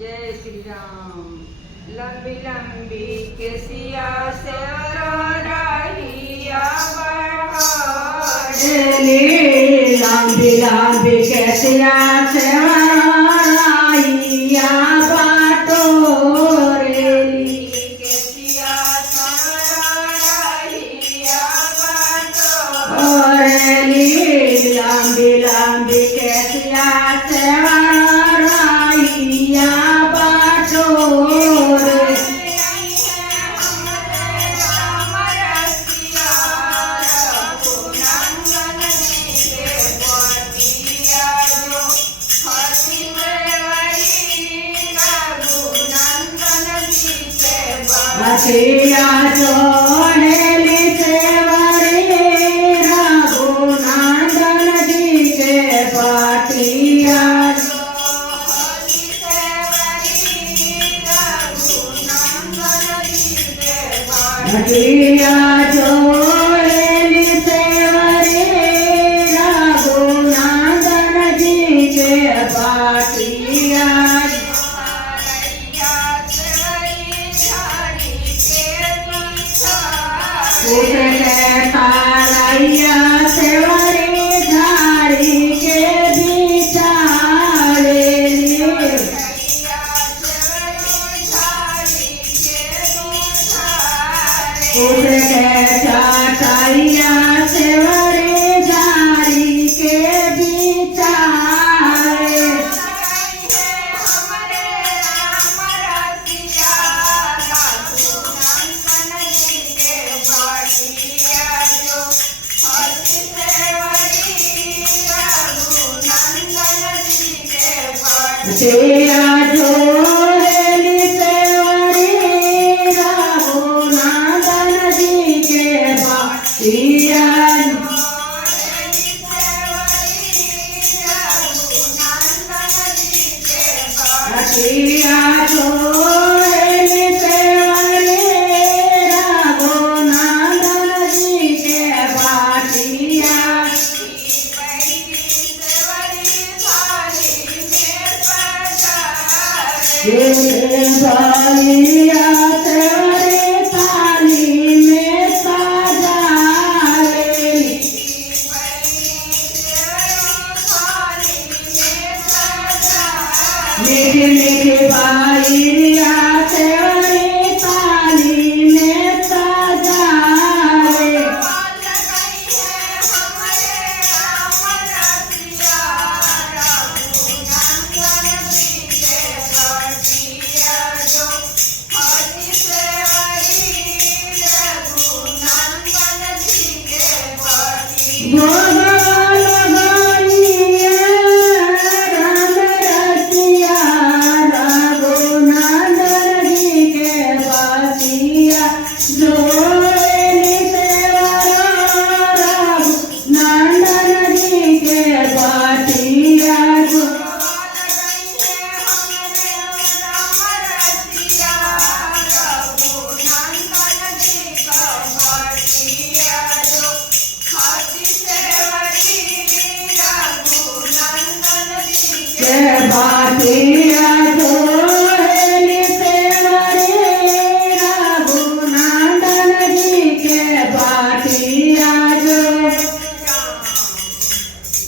जय श्री राम। लंबी लंबी केसिया से राहिया बढ़ाड़ेली, लंबी लंबी केसिया से राहिया बटोरेली, केसिया से राहिया बटोरेली। लंबी लंबी केसिया से राहिया बटोरेली, बसिया जोड़ेली सेवरी रघुनंदन जी के बटिया, बटिया जोड़ेली सेवरी रघुनंदन जी के बटिया। तारैया सेवरी झाड़ी के बिचारेली, चटैया सेवरी झाड़ी के बिचारे, बसिया जोड़ेली सेवरी रघुनंदन जी के बटिया, बसिया जोड़ेली सेवरी रघुनंदन जी के बटिया। बलिया सेवरी थाली में सजावेली, मीठी मीठी बालिया सेवरी थाली में सजावे, भोग लगाइए राम रसिया रघुनंदन जी के बटिया, जोड़ेली सेवरी रघुनंदन जी के बटिया। बटिया